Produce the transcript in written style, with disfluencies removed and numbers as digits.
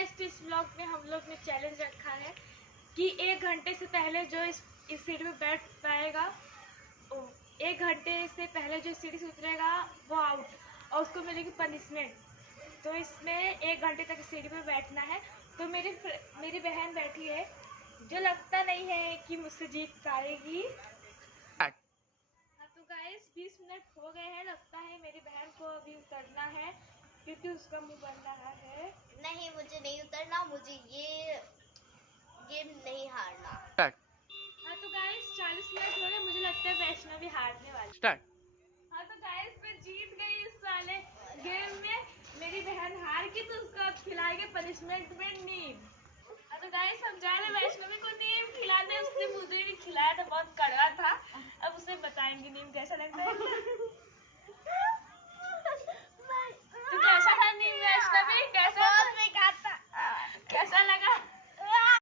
Guys, इस vlog में हम लोग ने चैलेंज रखा है कि 1 घंटे से पहले जो इस सीढ़ी पे बैठ पाएगा, 1 घंटे से पहले जो सीढ़ी से उतरेगा वो आउट, और उसको मिलेगी पनिशमेंट। तो इसमें 1 घंटे तक सीढ़ी पे बैठना है। तो मेरी बहन बैठी है, जो लगता नहीं है कि मुझसे जीत पाएगी। हाँ तो गाइस 20 मिनट हो गए हैं, लगता है मेरी बहन को अभी उतरना है क्योंकि उसका मुंह बन रहा है। नहीं, मुझे नहीं उतरना, मुझे ये गेम नहीं हारना। हाँ तो गाइस 40 मिनट हो गए, मुझे लगता है वैष्णवी हारने वाली। हाँ तो गाइस मैं जीत गई इस वाले गेम में। मेरी बहन हार की तो उसको खिलाएंगे पनिशमेंट में नीम। हाँ तो गाइस हम जा रहे वैष्णवी को नीम खिलाने। उसने मुझे भी खिलाया था, बहुत कड़वा था। अब उसे बताएंगे नीम कैसा लगता है। तो कैसा था नीम वैष्णवी, कैसा